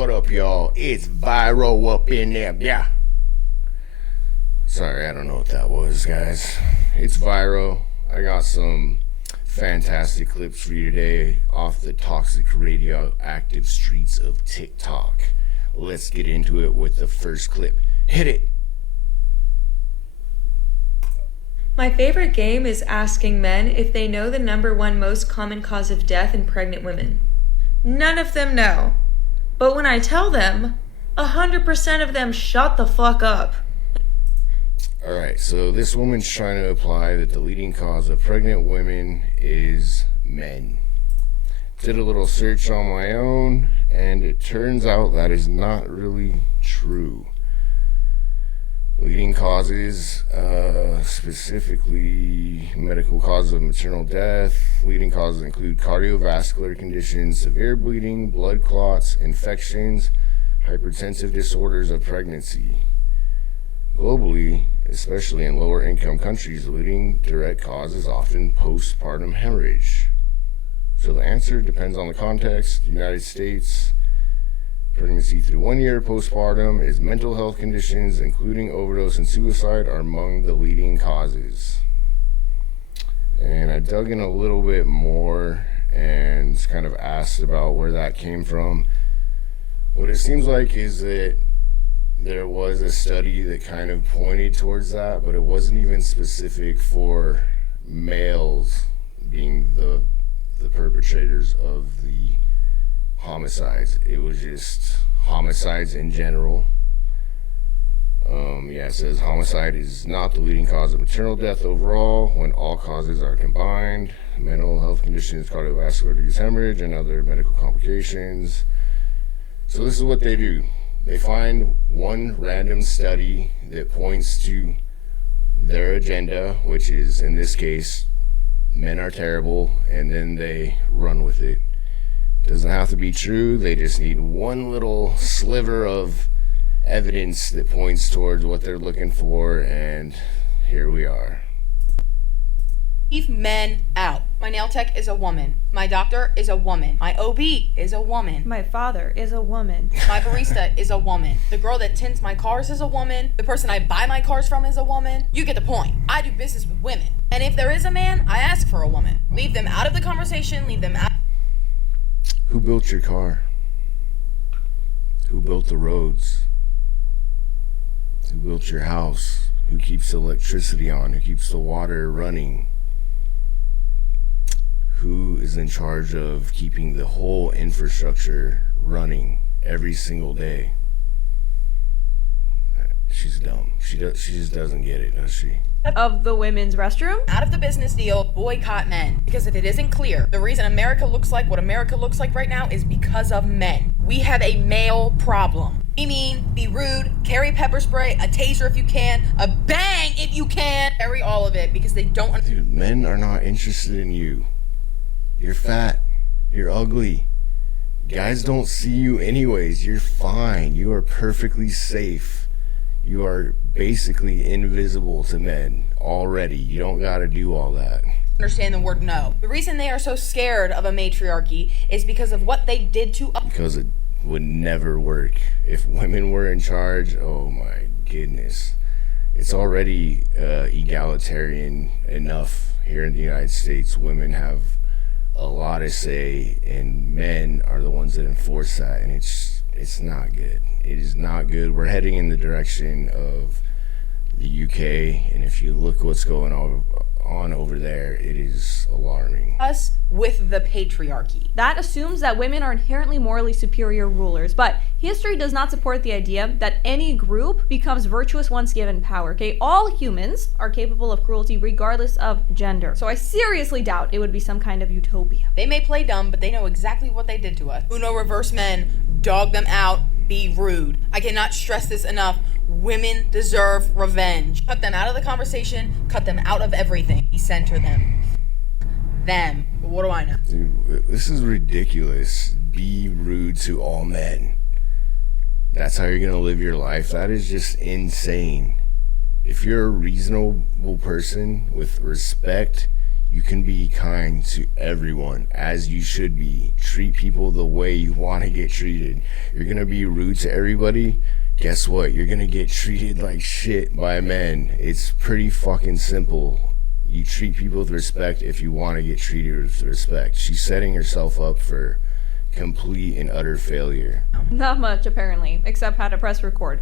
What up, y'all? It's Viro up in there. Yeah. Sorry, I don't know what that was, guys. It's Viro. I got some fantastic clips for you today off the toxic radioactive streets of TikTok. Let's get into it with the first clip. Hit it. My favorite game is asking men if they know the number one most common cause of death in pregnant women. None of them know. But when I tell them, 100% of them shut the fuck up. Alright, so this woman's trying to imply that the leading cause of pregnant women is men. Did a little search on my own, and it turns out that is not really true. Leading causes, specifically medical causes of maternal death. Leading causes include cardiovascular conditions, severe bleeding, blood clots, infections, hypertensive disorders of pregnancy. Globally, especially in lower income countries, the leading direct cause is often postpartum hemorrhage. So the answer depends on the context. The United States, pregnancy through 1 year postpartum is mental health conditions, including overdose and suicide, are among the leading causes. And I dug in a little bit more and kind of asked about where that came from. What it seems like is that there was a study that kind of pointed towards that, but it wasn't even specific for males being the perpetrators of the homicides. It was just homicides in general. It says homicide is not the leading cause of maternal death overall when all causes are combined. Mental health conditions, cardiovascular disease, hemorrhage, and other medical complications. So this is what they do. They find one random study that points to their agenda, which is, in this case, men are terrible, and then they run with it. Doesn't have to be true. They just need one little sliver of evidence that points towards what they're looking for, and here we are. Leave men out. My nail tech is a woman. My doctor is a woman. My OB is a woman. My father is a woman. My barista is a woman. The girl that tints my cars is a woman. The person I buy my cars from is a woman. You get the point. I do business with women. And if there is a man, I ask for a woman. Leave them out of the conversation. Leave them out. Who built your car? Who built the roads? Who built your house? Who keeps the electricity on? Who keeps the water running? Who is in charge of keeping the whole infrastructure running every single day? She's dumb. She just doesn't get it, does she? Of the women's restroom? Out of the business deal, boycott men. Because if it isn't clear, the reason America looks like what America looks like right now is because of men. We have a male problem. Be mean, be rude, carry pepper spray, a taser if you can, a bang if you can. Carry all of it because they don't. Dude, men are not interested in you. You're fat. You're ugly. Guys don't see you anyways. You're fine. You are perfectly safe. You are basically invisible to men already. You don't gotta do all that. Understand the word no. The reason they are so scared of a matriarchy is because of what they did to us. Because it would never work. If women were in charge, oh my goodness. It's already egalitarian enough here in the United States. Women have a lot of say, and men are the ones that enforce that, and it's not good. It is not good. We're heading in the direction of the UK, and if you look what's going on over there, it is alarming. Us with the patriarchy. That assumes that women are inherently morally superior rulers, but history does not support the idea that any group becomes virtuous once given power, okay? All humans are capable of cruelty regardless of gender. So I seriously doubt it would be some kind of utopia. They may play dumb, but they know exactly what they did to us. Uno reverse men, dog them out, be rude. I cannot stress this enough. Women deserve revenge. Cut them out of the conversation, cut them out of everything. Center them. Them. What do I know? Dude, this is ridiculous. Be rude to all men. That's how you're gonna live your life? That is just insane. If you're a reasonable person with respect, You can be kind to everyone, as you should be. Treat people the way you want to get treated. You're gonna be rude to everybody, guess what? You're gonna get treated like shit by men. It's pretty fucking simple. You treat people with respect if you want to get treated with respect. She's setting herself up for complete and utter failure. Not much, apparently, except how to press record.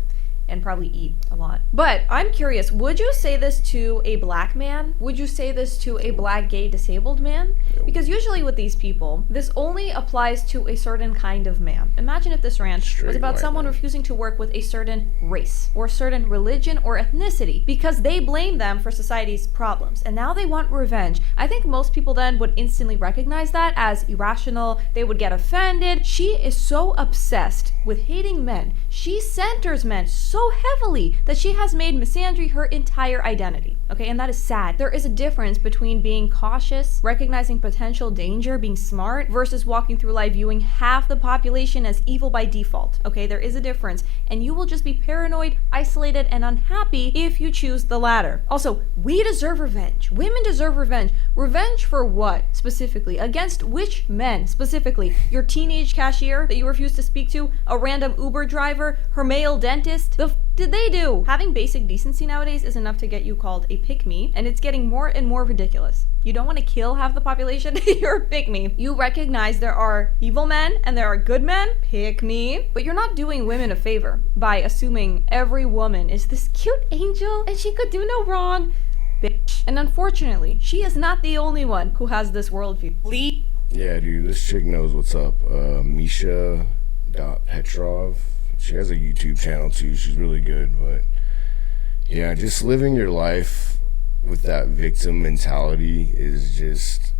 And probably eat a lot. But I'm curious, would you say this to a black man? Would you say this to a black gay disabled man? Because usually with these people, this only applies to a certain kind of man. Imagine if this ranch was Straight about white someone man. refusing to work with a certain race or a certain religion or ethnicity because they blame them for society's problems and now they want revenge. I think most people then would instantly recognize that as irrational. They would get offended. She is so obsessed with hating men. She centers men so heavily that she has made misandry her entire identity. Okay, and that is sad. There is a difference between being cautious, recognizing potential danger, being smart, versus walking through life viewing half the population as evil by default. Okay, there is a difference, and you will just be paranoid, isolated, and unhappy if you choose the latter. Also, we deserve revenge. Women deserve revenge. Revenge for what, specifically? Against which men, specifically? Your teenage cashier that you refuse to speak to? A random Uber driver? Her male dentist? Did they do? Having basic decency nowadays is enough to get you called a pick-me, and it's getting more and more ridiculous. You don't want to kill half the population, you're a pick-me. You recognize there are evil men and there are good men, pick-me, but you're not doing women a favor by assuming every woman is this cute angel and she could do no wrong. Bitch. And unfortunately, she is not the only one who has this worldview. Yeah, dude, this chick knows what's up. Misha.Petrov. She has a YouTube channel too. She's really good, but yeah, just living your life with that victim mentality is just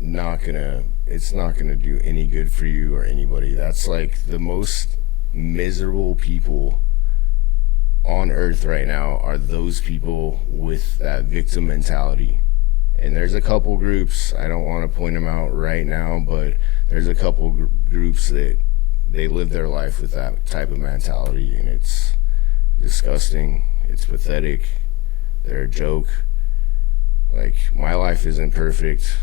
it's not gonna do any good for you or anybody. That's like the most miserable people on earth right now are those people with that victim mentality. And there's a couple groups, I don't want to point them out right now, but there's a couple groups that they live their life with that type of mentality, and it's disgusting. It's pathetic. They're a joke. Like, my life isn't perfect,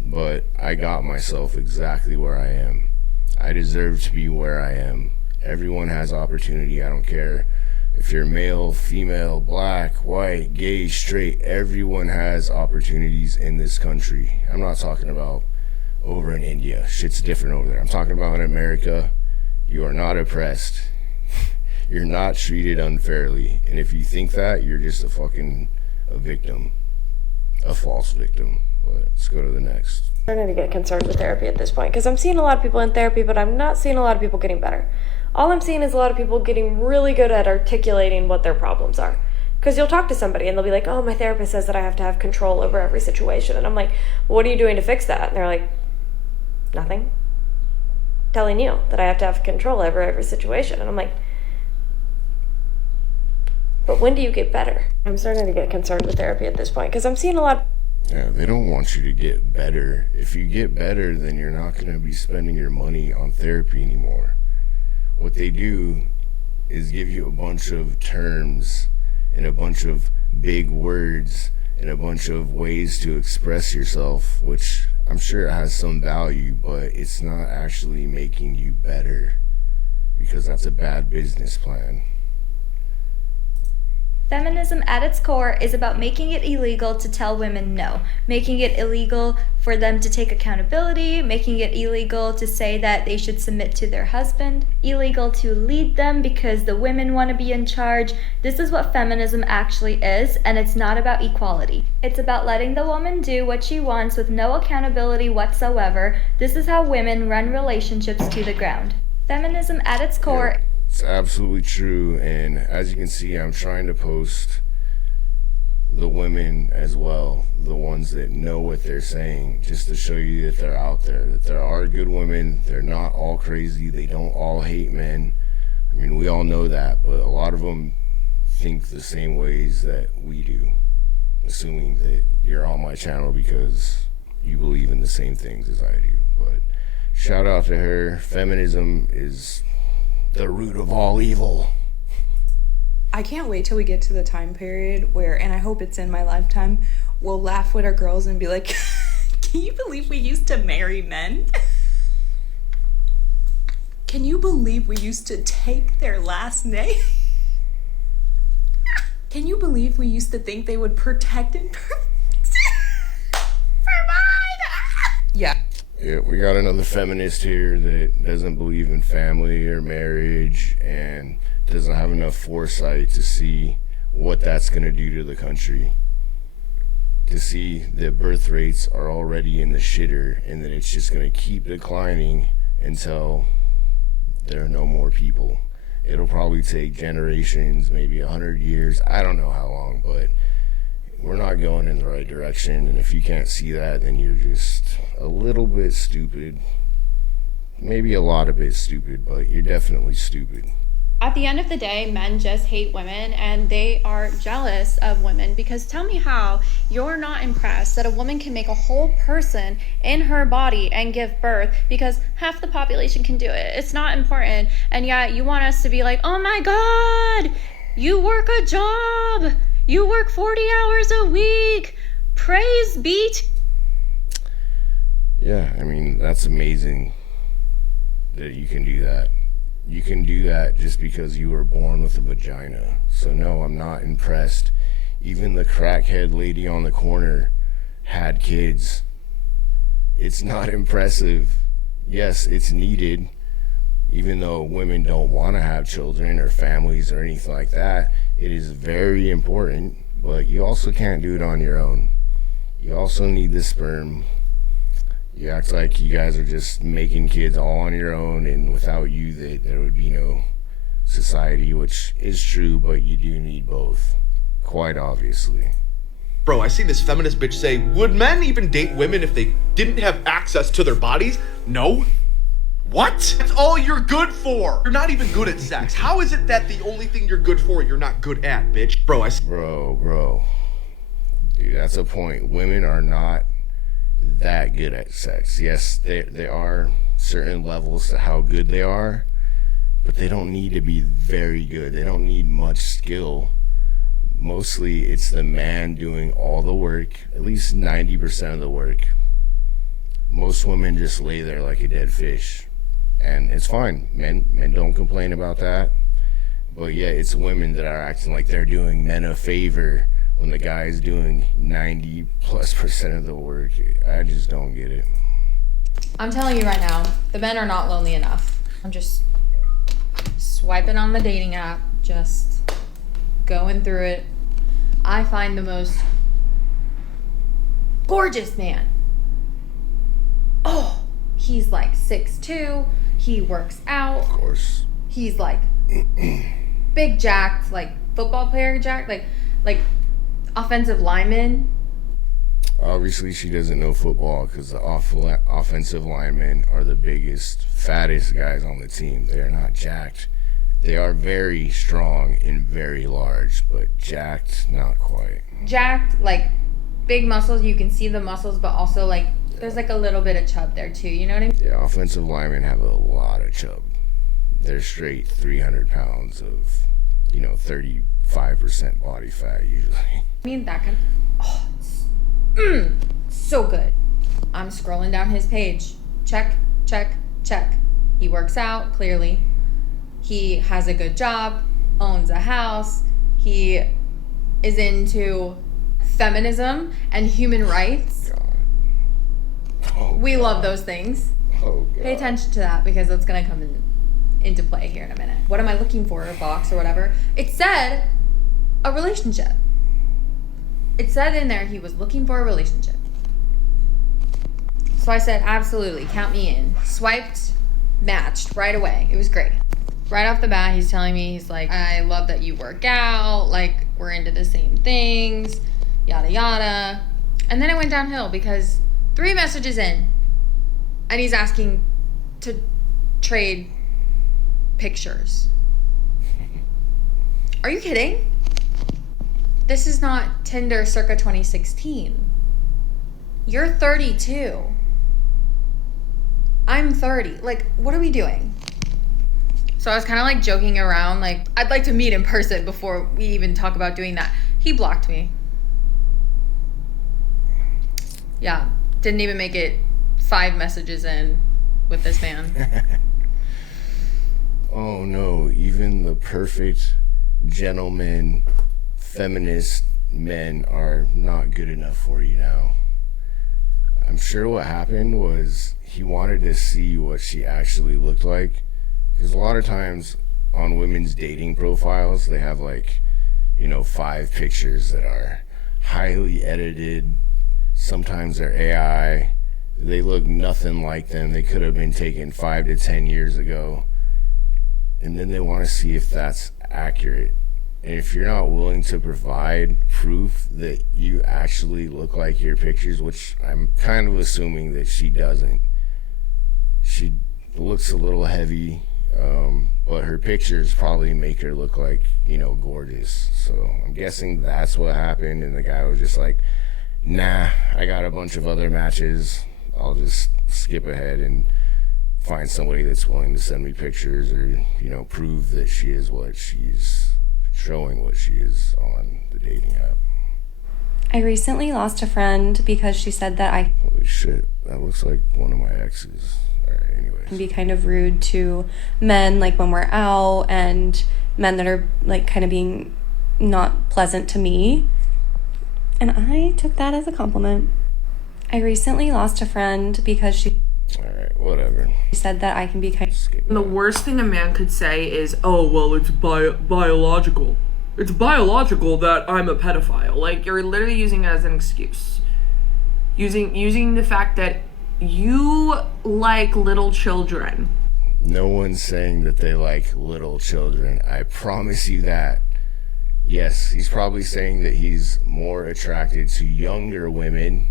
but I got myself exactly where I am. I deserve to be where I am. Everyone has opportunity. I don't care if you're male, female, black, white, gay, straight. Everyone has opportunities in this country. I'm not talking about over in India. Shit's different over there. I'm talking about in America. You are not oppressed. You're not treated unfairly. And if you think that, you're just a victim. A false victim. But let's go to the next. I'm starting to get concerned with therapy at this point because I'm seeing a lot of people in therapy, but I'm not seeing a lot of people getting better. All I'm seeing is a lot of people getting really good at articulating what their problems are. Because you'll talk to somebody and they'll be like, oh, my therapist says that I have to have control over every situation. And I'm like, what are you doing to fix that? And they're like, nothing. Telling you that I have to have control over every situation. And I'm like, but when do you get better? I'm starting to get concerned with therapy at this point because I'm seeing a lot of... Yeah, they don't want you to get better. If you get better, then you're not going to be spending your money on therapy anymore. What they do is give you a bunch of terms and a bunch of big words and a bunch of ways to express yourself, which I'm sure it has some value, but it's not actually making you better because that's a bad business plan. Feminism at its core is about making it illegal to tell women no, making it illegal for them to take accountability, making it illegal to say that they should submit to their husband, illegal to lead them because the women want to be in charge. This is what feminism actually is, and it's not about equality. It's about letting the woman do what she wants with no accountability whatsoever. This is how women run relationships to the ground. Feminism at its core... Yeah. It's absolutely true, and as you can see, I'm trying to post the women as well, the ones that know what they're saying, just to show you that they're out there, that there are good women. They're not all crazy. They don't all hate men. I mean, we all know that, but a lot of them think the same ways that we do, assuming that you're on my channel because you believe in the same things as I do. But shout out to her. Feminism is the root of all evil. I can't wait till we get to the time period where, and I hope it's in my lifetime, we'll laugh with our girls and be like, can you believe we used to marry men? Can you believe we used to take their last name? Can you believe we used to think they would protect and provide? Yeah. Yeah, we got another feminist here that doesn't believe in family or marriage and doesn't have enough foresight to see what that's going to do to the country. To see that birth rates are already in the shitter and that it's just going to keep declining until there are no more people. It'll probably take generations, maybe 100 years. I don't know how long, but we're not going in the right direction. And if you can't see that, then you're just a little bit stupid. Maybe a lot of bit stupid, but you're definitely stupid. At the end of the day, men just hate women and they are jealous of women, because tell me how you're not impressed that a woman can make a whole person in her body and give birth, because half the population can do it. It's not important. And yet you want us to be like, oh my God, you work a job. You work 40 hours a week. Praise be to... Yeah, I mean, that's amazing that you can do that. You can do that just because you were born with a vagina. So no, I'm not impressed. Even the crackhead lady on the corner had kids. It's not impressive. Yes, it's needed. Even though women don't want to have children or families or anything like that, it is very important. But you also can't do it on your own. You also need the sperm. You act like you guys are just making kids all on your own, and without you, there would be no society, which is true, but you do need both, quite obviously. Bro, I see this feminist bitch say, would men even date women if they didn't have access to their bodies? No. What? That's all you're good for. You're not even good at sex. How is it that the only thing you're good for you're not good at, bitch? Bro. Dude, that's a point. Women are not that good at sex. Yes, there are certain levels to how good they are, but they don't need to be very good. They don't need much skill. Mostly it's the man doing all the work, at least 90% of the work. Most women just lay there like a dead fish, and it's fine. Men don't complain about that, but yeah, it's women that are acting like they're doing men a favor when the guy is doing 90+% of the work. I just don't get it. I'm telling you right now, the men are not lonely enough. I'm just swiping on the dating app, just going through it. I find the most gorgeous man. Oh, he's like 6'2", he works out. Of course. He's like big jacked, like football player jacked, like offensive lineman. Obviously, she doesn't know football because the offensive linemen are the biggest, fattest guys on the team. They are not jacked. They are very strong and very large, but jacked, not quite. Jacked, like big muscles. You can see the muscles, but also like there's like a little bit of chub there too. You know what I mean? Yeah, offensive linemen have a lot of chub. They're straight 300 pounds of, 35% body fat usually. I mean, that kind so good. I'm scrolling down his page. Check. He works out, clearly. He has a good job, owns a house. He is into feminism and human rights. We love those things. Oh, God. Pay attention to that because it's going to come into play here in a minute. What am I looking for? A box or whatever. It said a relationship. It said in there he was looking for a relationship. So I said, absolutely, count me in. Swiped, matched right away. It was great. Right off the bat, he's telling me, he's like, I love that you work out, like, we're into the same things, yada yada. And then it went downhill because 3 messages in, and he's asking to trade pictures. Are you kidding? This is not Tinder circa 2016. You're 32. I'm 30. Like, what are we doing? So I was kind of like joking around, like, I'd like to meet in person before we even talk about doing that. He blocked me. Yeah, didn't even make it 5 messages in with this man. Oh no, even the perfect gentleman, feminist men are not good enough for you now. I'm sure what happened was he wanted to see what she actually looked like. Because a lot of times on women's dating profiles, they have like, 5 pictures that are highly edited. Sometimes they're AI. They look nothing like them. They could have been taken 5 to 10 years ago. And then they want to see if that's accurate. And if you're not willing to provide proof that you actually look like your pictures, which I'm kind of assuming that she doesn't. She looks a little heavy, but her pictures probably make her look like, gorgeous. So I'm guessing that's what happened. And the guy was just like, nah, I got a bunch of other matches. I'll just skip ahead and find somebody that's willing to send me pictures or, prove that she is what she's showing what she is on the dating app. I recently lost a friend because she said that I Holy shit, that looks like one of my exes. Alright, anyways. can be kind of rude to men, like when we're out, and men that are like kind of being not pleasant to me. And I took that as a compliment. I recently lost a friend because she Alright, whatever. said that I can be kind Skip The it. worst thing a man could say is, oh, well, it's biological. It's biological that I'm a pedophile. Like, you're literally using it as an excuse. Using the fact that you like little children. No one's saying that they like little children. I promise you that. Yes, he's probably saying that he's more attracted to younger women,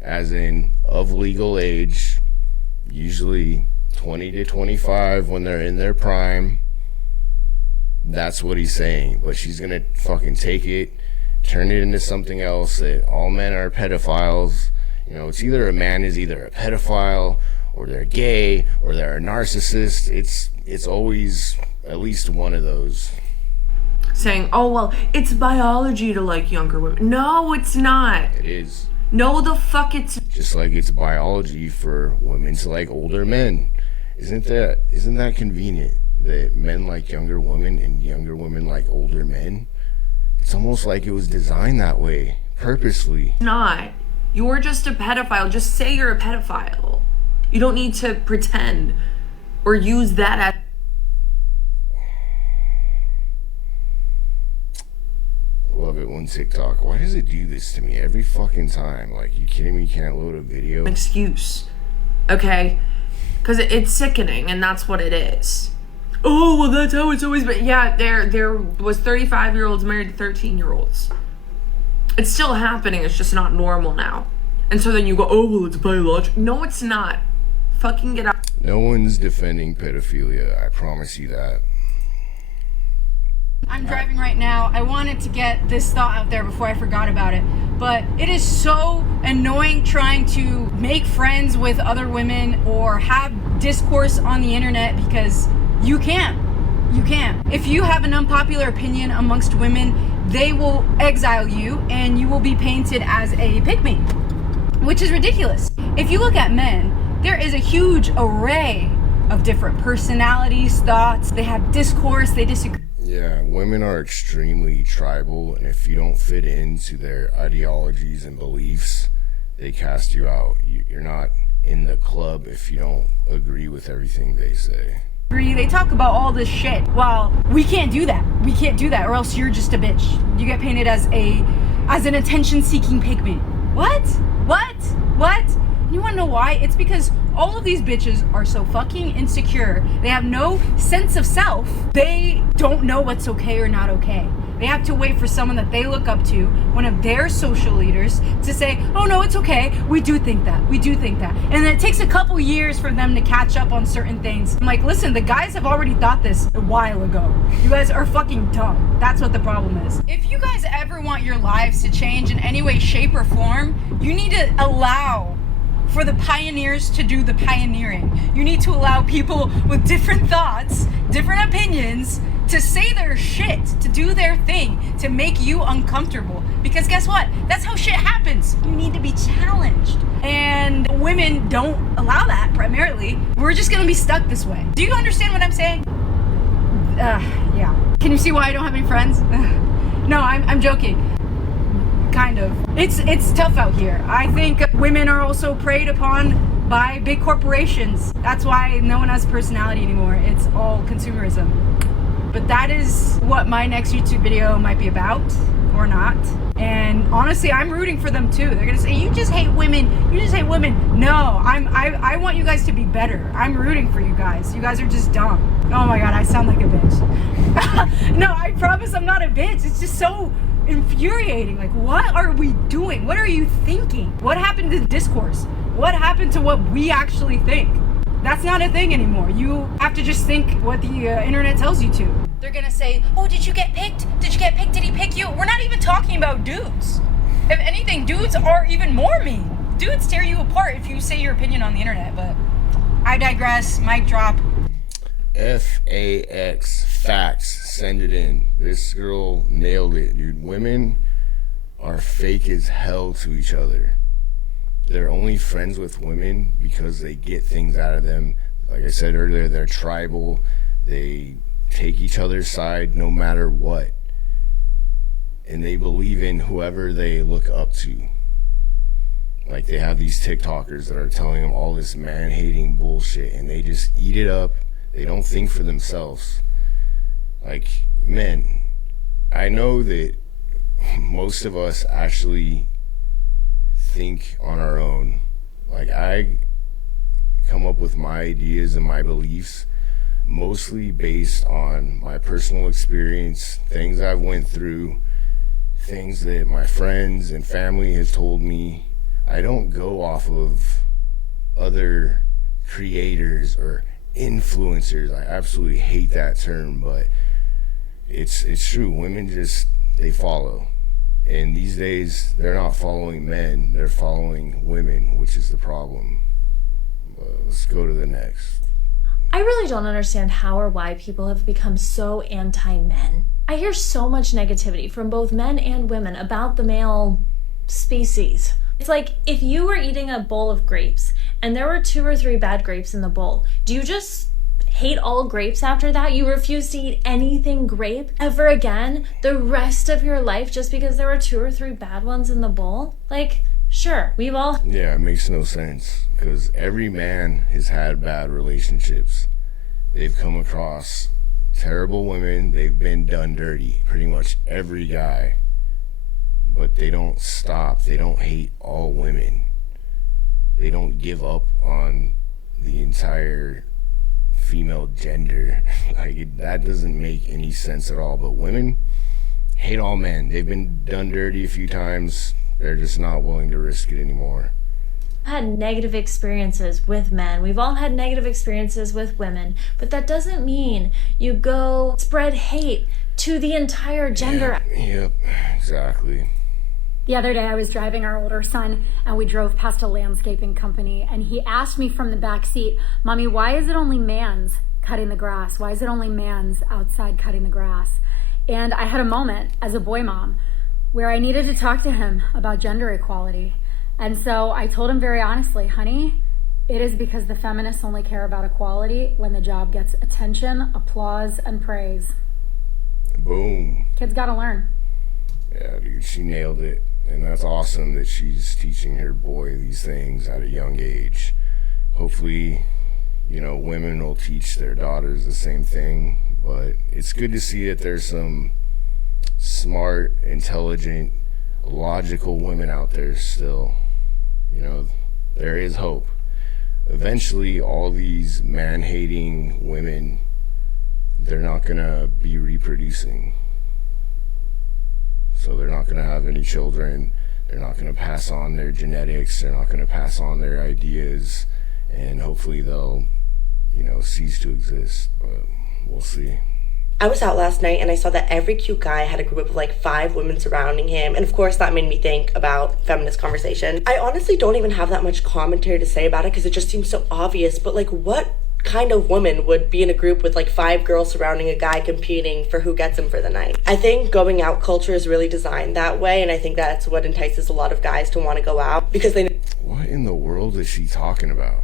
as in of legal age, usually 20 to 25 when they're in their prime. That's what he's saying. But she's gonna fucking take it, turn it into something else, that all men are pedophiles. It's either a man is either a pedophile, or they're gay, or they're a narcissist. It's always at least one of those. Saying, oh, well, it's biology to like younger women. No, it's not. It is. No, the fuck it's... Just like it's biology for women to like older men. Isn't that convenient that men like younger women and younger women like older men? It's almost like it was designed that way, purposely. not. You're just a pedophile. Just say you're a pedophile. You don't need to pretend or use that as... Love it when TikTok. Why does it do this to me every fucking time? Like, you kidding me? You can't load a video? excuse, okay? Because it's sickening, and that's what it is. Oh, well, that's how it's always been. Yeah, there was 35-year-olds married to 13-year-olds. It's still happening, it's just not normal now. And so then you go, oh, well, it's biological. No, it's not. Fucking get out. No one's defending pedophilia. I promise you that. I'm driving right now. I wanted to get this thought out there before I forgot about it. But it is so annoying trying to make friends with other women or have discourse on the internet because you can't. You can't. If you have an unpopular opinion amongst women, they will exile you and you will be painted as a pygmy, which is ridiculous. If you look at men, there is a huge array of different personalities, thoughts. They have discourse, they disagree. Yeah, women are extremely tribal, and if you don't fit into their ideologies and beliefs, they cast you out. You're not in the club if you don't agree with everything they say. They talk about all this shit. Well, we can't do that. We can't do that, or else you're just a bitch. You get painted as an attention-seeking pygmy. What? You wanna know why? It's because all of these bitches are so fucking insecure. They have no sense of self. They don't know what's okay or not okay. They have to wait for someone that they look up to, one of their social leaders, to say, oh no, it's okay. We do think that. And it takes a couple years for them to catch up on certain things. I'm like, listen, the guys have already thought this a while ago. You guys are fucking dumb. That's what the problem is. If you guys ever want your lives to change in any way, shape, or form, you need to allow for the pioneers to do the pioneering. You need to allow people with different thoughts different opinions, to say their shit, to do their thing, to make you uncomfortable. Because guess what? That's how shit happens. You need to be challenged. And women don't allow that primarily. We're just gonna be stuck this way. Do you understand what I'm saying? Yeah. Can you see why I don't have any friends? No, I'm joking. Kind of. It's tough out here. I think women are also preyed upon by big corporations. That's why no one has personality anymore. It's all consumerism. But that is what my next YouTube video might be about, or not. And honestly, I'm rooting for them too. They're gonna say, you just hate women, you just hate women. No, I want you guys to be better. I'm rooting for you guys. You guys are just dumb. Oh my God, I sound like a bitch. No, I promise I'm not a bitch. It's just so infuriating. Like, what are we doing? What are you thinking? What happened to discourse? What happened to what we actually think? That's not a thing anymore. You have to just think what the internet tells you to. They're gonna say, oh, did you get picked? Did you get picked? Did he pick you? We're not even talking about dudes. If anything, dudes are even more mean. Dudes tear you apart if you say your opinion on the internet, but I digress. Mic drop. FAX, facts, send it in. This girl nailed it, dude. Women are fake as hell to each other. They're only friends with women because they get things out of them. Like I said earlier, they're tribal. They take each other's side no matter what. And they believe in whoever they look up to. Like, they have these TikTokers that are telling them all this man-hating bullshit, and they just eat it up. They don't think for themselves. Like, men, I know that most of us actually think on our own. Like, I come up with my ideas and my beliefs mostly based on my personal experience, things I've went through, things that my friends and family have told me. I don't go off of other creators or influencers. I absolutely hate that term, but it's true. Women just, they follow. And these days, they're not following men, they're following women, which is the problem. Let's go to the next. I really don't understand how or why people have become so anti-men. I hear so much negativity from both men and women about the male species. It's like, if you were eating a bowl of grapes and there were 2 or 3 bad grapes in the bowl, do you just hate all grapes after that? You refuse to eat anything grape ever again the rest of your life just because there were 2 or 3 bad ones in the bowl? Like, sure, we've all... Yeah, it makes no sense, because every man has had bad relationships. They've come across terrible women, they've been done dirty, pretty much every guy. But they don't stop, they don't hate all women. They don't give up on the entire female gender. Like, that doesn't make any sense at all. But women hate all men. They've been done dirty a few times. They're just not willing to risk it anymore. Had negative experiences with men. We've all had negative experiences with women, but that doesn't mean you go spread hate to the entire gender. Yep, exactly. The other day I was driving our older son and we drove past a landscaping company and he asked me from the back seat, Mommy, why is it only mans cutting the grass? Why is it only mans outside cutting the grass? And I had a moment as a boy mom where I needed to talk to him about gender equality. And so I told him very honestly, honey, it is because the feminists only care about equality when the job gets attention, applause, and praise. Boom. Kids gotta learn. Yeah, dude, she nailed it. And that's awesome that she's teaching her boy these things at a young age. Hopefully, you know, women will teach their daughters the same thing. But it's good to see that there's some smart, intelligent, logical women out there still. You know, there is hope. Eventually, all these man-hating women, they're not gonna be reproducing. So they're not going to have any children. They're not going to pass on their genetics. They're not going to pass on their ideas. And hopefully they'll, you know, cease to exist. But we'll see. I was out last night and I saw that every cute guy had a group of like 5 women surrounding him. And of course that made me think about feminist conversation. I honestly don't even have that much commentary to say about it because it just seems so obvious. But like, what kind of woman would be in a group with like 5 girls surrounding a guy competing for who gets him for the night? I think going out culture is really designed that way, and I think that's what entices a lot of guys to want to go out because they... What in the world is she talking about?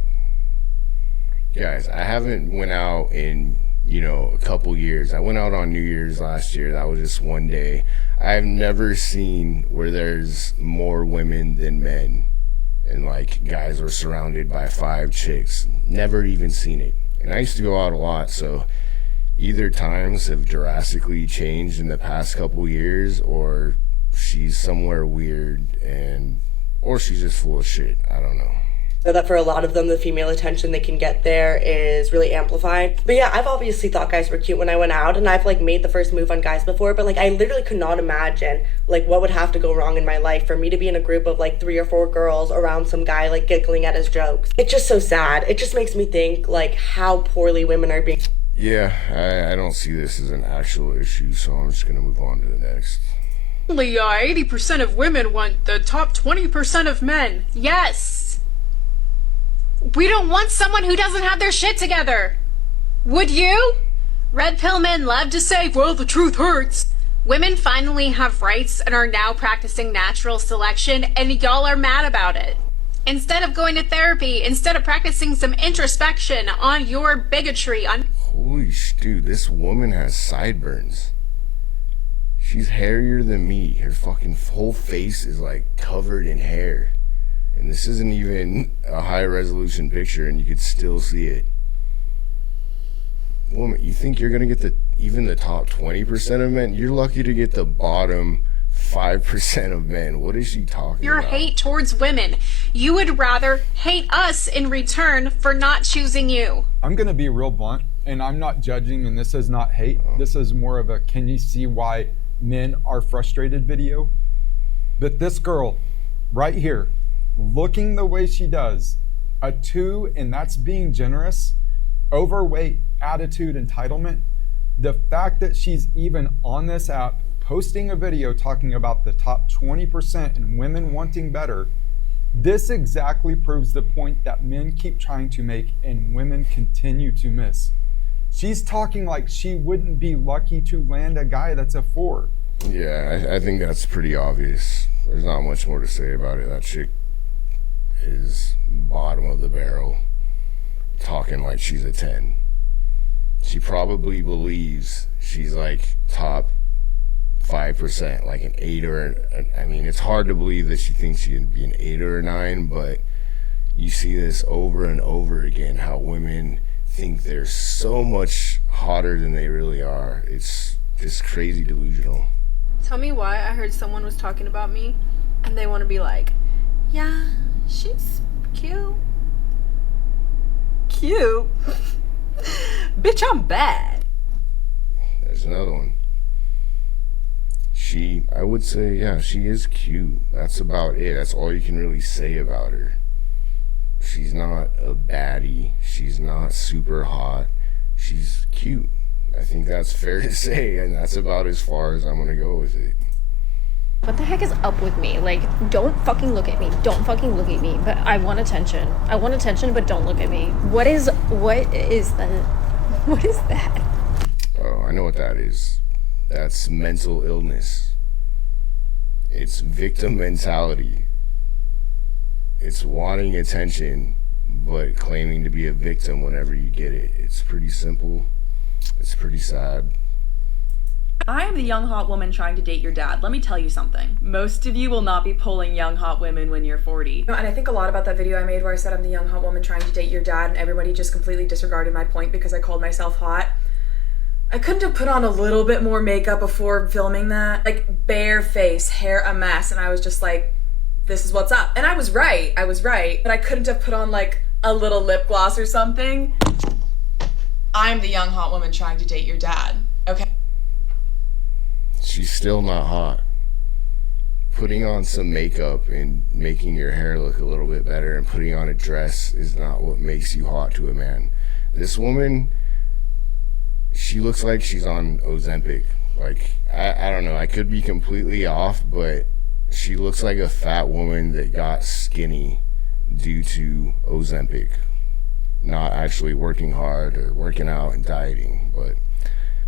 Guys, I haven't went out in, a couple years. I went out on New Year's last year. That was just one day. I've never seen where there's more women than men. And like guys were surrounded by 5 chicks. Never even seen it. And I used to go out a lot, so either times have drastically changed in the past couple years, or she's somewhere weird, or she's just full of shit. I don't know. So that for a lot of them, the female attention they can get there is really amplified. But yeah, I've obviously thought guys were cute when I went out, and I've like made the first move on guys before, but like I literally could not imagine like what would have to go wrong in my life for me to be in a group of like 3 or 4 girls around some guy like giggling at his jokes. It's just so sad. It just makes me think like how poorly women are being... Yeah, I don't see this as an actual issue, so I'm just gonna move on to the next. Only 80% of women want the top 20% of men. Yes! We don't want someone who doesn't have their shit together. Would you? Red pill men love to say, well, the truth hurts. Women finally have rights and are now practicing natural selection, and y'all are mad about it. Instead of going to therapy, instead of practicing some introspection on your bigotry, on... Holy dude, this woman has sideburns. She's hairier than me. Her fucking whole face is like covered in hair. And this isn't even a high resolution picture, and you could still see it. Woman, you think you're gonna get even the top 20% of men? You're lucky to get the bottom 5% of men. What is she talking your about? Hate towards women. You would rather hate us in return for not choosing you. I'm gonna be real blunt, and I'm not judging, and this is not hate. This is more of a can you see why men are frustrated video. But this girl right here, looking the way she does, a 2, and that's being generous, overweight, attitude, entitlement, the fact that she's even on this app posting a video talking about the top 20% and women wanting better, this exactly proves the point that men keep trying to make and women continue to miss. She's talking like she wouldn't be lucky to land a guy that's a 4. Yeah, I think that's pretty obvious. There's not much more to say about it. That chick is bottom of the barrel, talking like she's a 10. She probably believes she's like top 5%, like an 8 I mean, it's hard to believe that she thinks she can be an 8 or a 9, but you see this over and over again, how women think they're so much hotter than they really are. It's just crazy delusional. Tell me why I heard someone was talking about me and they want to be like, yeah, she's cute. Cute? Bitch, I'm bad. There's another one. I would say, yeah, she is cute. That's about it. That's all you can really say about her. She's not a baddie. She's not super hot. She's cute. I think that's fair to say, and that's about as far as I'm gonna go with it. What the heck is up with me? Like, don't fucking look at me. Don't fucking look at me. But I want attention. I want attention, but don't look at me. What is that? What is that? Oh, I know what that is. That's mental illness. It's victim mentality. It's wanting attention, but claiming to be a victim whenever you get it. It's pretty simple. It's pretty sad. I am the young hot woman trying to date your dad. Let me tell you something. Most of you will not be pulling young hot women when you're 40. And I think a lot about that video I made where I said I'm the young hot woman trying to date your dad, and everybody just completely disregarded my point because I called myself hot. I couldn't have put on a little bit more makeup before filming that. Like, bare face, hair a mess, and I was just like, this is what's up. And I was right, but I couldn't have put on like a little lip gloss or something. I'm the young hot woman trying to date your dad, okay? She's still not hot. Putting on some makeup and making your hair look a little bit better and putting on a dress is not what makes you hot to a man. This woman, she looks like she's on Ozempic. Like, I don't know, I could be completely off, but she looks like a fat woman that got skinny due to Ozempic. not actually working hard or working out and dieting. But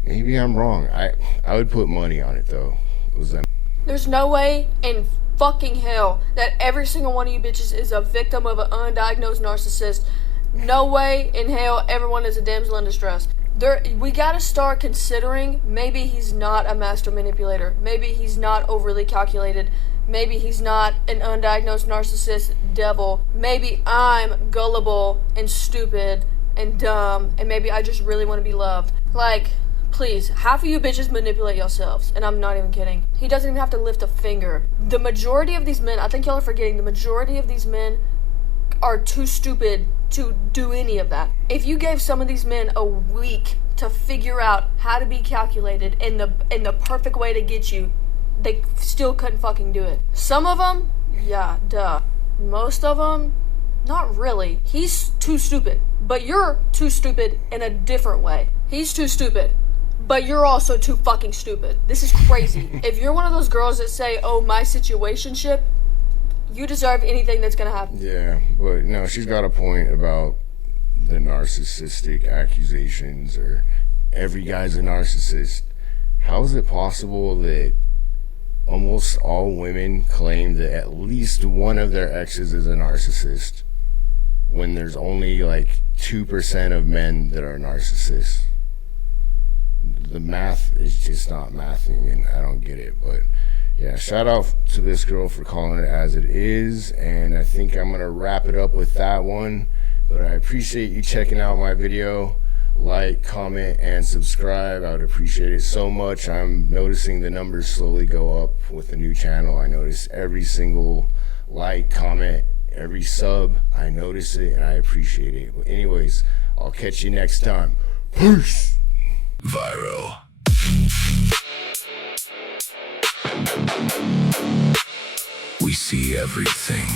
maybe I'm wrong. I would put money on it though. It was them. There's no way in fucking hell that every single one of you bitches is a victim of an undiagnosed narcissist. No way in hell everyone is a damsel in distress. We gotta start considering maybe he's not a master manipulator. Maybe he's not overly calculated. Maybe he's not an undiagnosed narcissist devil. Maybe I'm gullible and stupid and dumb, and maybe I just really want to be loved. Like, please, half of you bitches manipulate yourselves, and I'm not even kidding. He doesn't even have to lift a finger. The majority of these men, I think y'all are forgetting, the majority of these men are too stupid to do any of that. If you gave some of these men a week to figure out how to be calculated in the perfect way to get you, they still couldn't fucking do it. Some of them, yeah, duh. Most of them, not really. He's too stupid, but you're too stupid in a different way. He's too stupid, but you're also too fucking stupid. This is crazy. If you're one of those girls that say, oh, my situationship, you deserve anything that's gonna happen. Yeah, but no, she's got a point about the narcissistic accusations, or every guy's a narcissist. How is it possible that almost all women claim that at least one of their exes is a narcissist when there's only like 2% of men that are narcissists? The math is just not mathing, and I don't get it. But yeah, shout out to this girl for calling it as it is, and I think I'm gonna wrap it up with that one. But I appreciate you checking out my video. Like, comment, and subscribe. I would appreciate it so much. I'm noticing the numbers slowly go up with the new channel. I notice every single like, comment, every sub. I notice it and I appreciate it. But anyways, I'll catch you next time. Peace. Viro. We see everything.